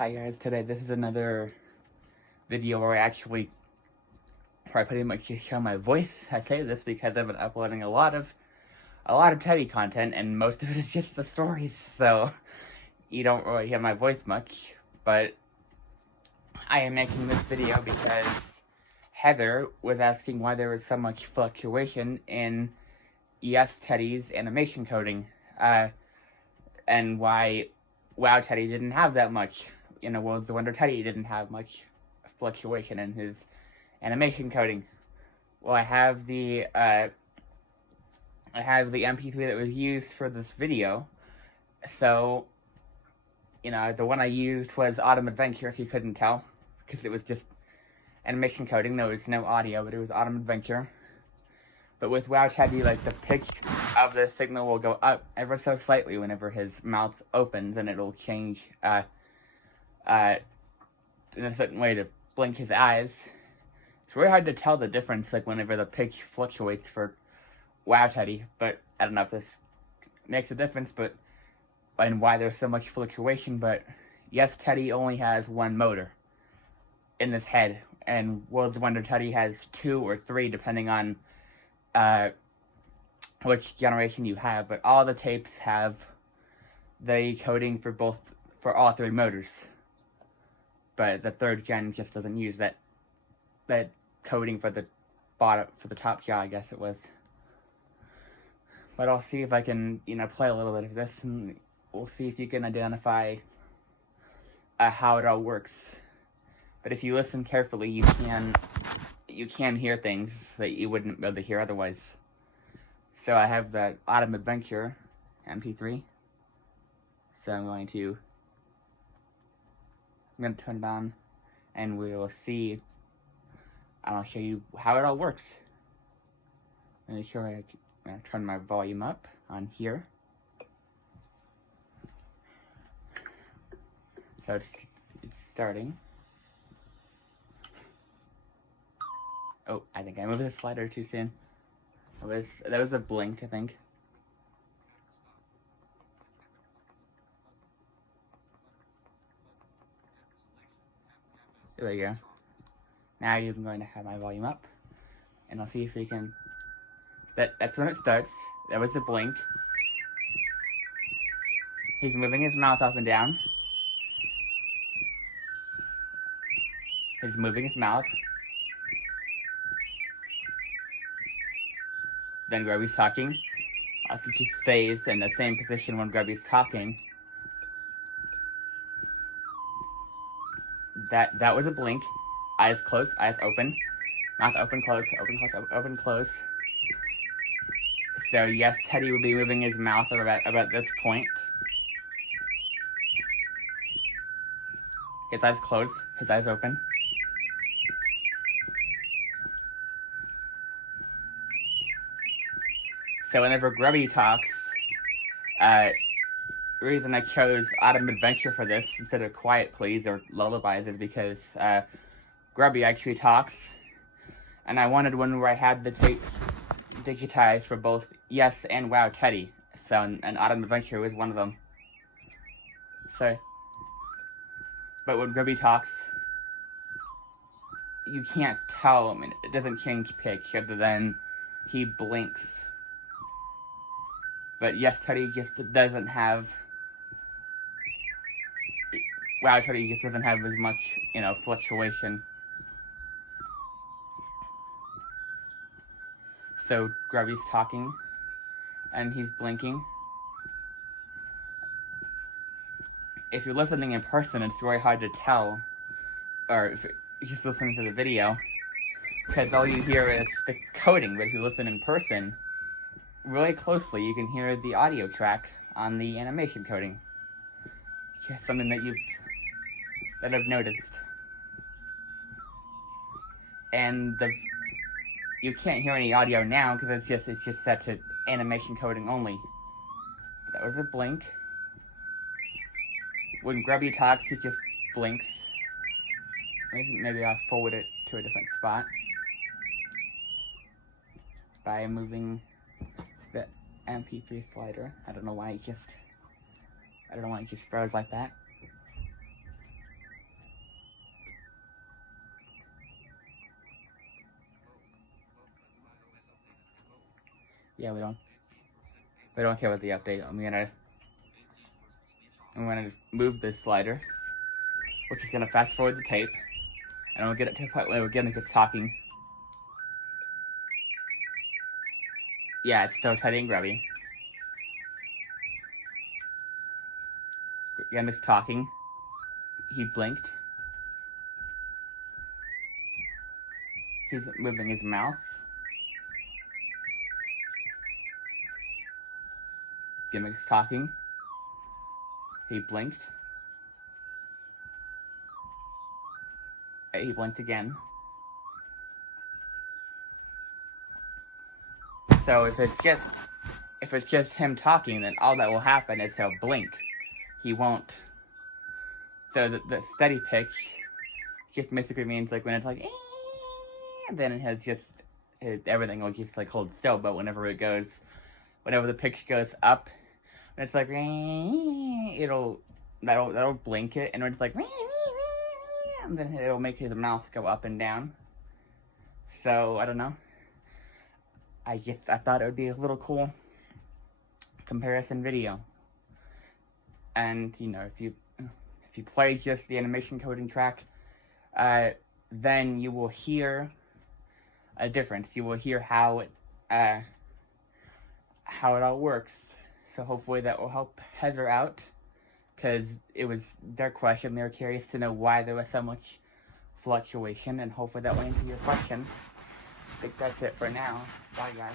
Hi guys, today this is another video where I pretty much just show my voice. I say this because I've been uploading a lot of Teddy content, and most of it is just the stories, so you don't really hear my voice much. But I am making this video because Heather was asking why there was so much fluctuation in Yes Teddy's animation coding, and why Wow Teddy didn't have that much. World's the Wonder Teddy didn't have much fluctuation in his animation coding. Well, I have the MP3 that was used for this video. So, the one I used was Autumn Adventure, if you couldn't tell, because it was just animation coding. There was no audio, but it was Autumn Adventure. But with Wow Teddy, like, the pitch of the signal will go up ever so slightly whenever his mouth opens, and it'll change in a certain way to blink his eyes. It's really hard to tell the difference, like, whenever the pitch fluctuates for Wow Teddy, but I don't know if this makes a difference, but and why there's so much fluctuation. But Yes Teddy only has one motor in his head, and World's Wonder Teddy has 2 or 3, depending on which generation you have. But all the tapes have the coding for all 3 motors. But the 3rd gen just doesn't use that coding for the top jaw, I guess it was. But I'll see if I can, play a little bit of this, and we'll see if you can identify how it all works. But if you listen carefully, you can hear things that you wouldn't be able to hear otherwise. So I have the Autumn Adventure MP3. So I'm going to turn it on, and we'll see, and I'll show you how it all works. I'm going to turn my volume up on here. So it's starting. Oh, I think I moved the slider too soon. That was a blink, I think. There we go. Now I'm going to have my volume up, and I'll see if we can. That's when it starts. That was the blink. He's moving his mouth up and down. He's moving his mouth. Then Grubby's talking. I think he stays in the same position when Grubby's talking. That was a blink. Eyes closed, eyes open. Mouth open, close, open, close, open, close. So Yes Teddy will be moving his mouth about this point. His eyes closed, his eyes open. So whenever Grubby talks, the reason I chose Autumn Adventure for this instead of Quiet Please or Lullabies is because Grubby actually talks, and I wanted one where I had the tape digitized for both Yes and Wow Teddy. So, and Autumn Adventure was one of them. So, but when Grubby talks, you can't tell. I mean, it doesn't change pitch other than he blinks. But Yes Teddy just doesn't have. Wow Teddy just doesn't have as much, fluctuation. So Grubby's talking, and he's blinking. If you're listening in person, it's very hard to tell, or if you're just listening to the video, because all you hear is the coding. But if you listen in person, really closely, you can hear the audio track on the animation coding. Just something that I've noticed. And you can't hear any audio now because it's just set to animation coding only. That was a blink. When Grubby talks, he just blinks. Maybe I'll forward it to a different spot by moving the MP3 slider. I don't know why it just froze like that. Yeah, we don't care about the update. I'm gonna move this slider, which is gonna fast forward the tape, and we'll get it to a point where we're getting this talking. Yeah, it's still Teddy and Grubby. Again, it's talking. He blinked. He's moving his mouth. Gimmick's talking. He blinked. He blinked again. So if it's just him talking, then all that will happen is he'll blink. He won't. So the steady pitch just basically means like when it's like, then it has everything will just like hold still. But whenever the pitch goes up, and it's like that'll blink it, and when it's like, and then it'll make his mouth go up and down. So I don't know. I thought it would be a little cool comparison video. And if you play just the animation coding track, then you will hear a difference. You will hear how it all works. So hopefully that will help Heather out, because it was their question. They were curious to know why there was so much fluctuation, and hopefully that will answer your question. I think that's it for now. Bye, guys.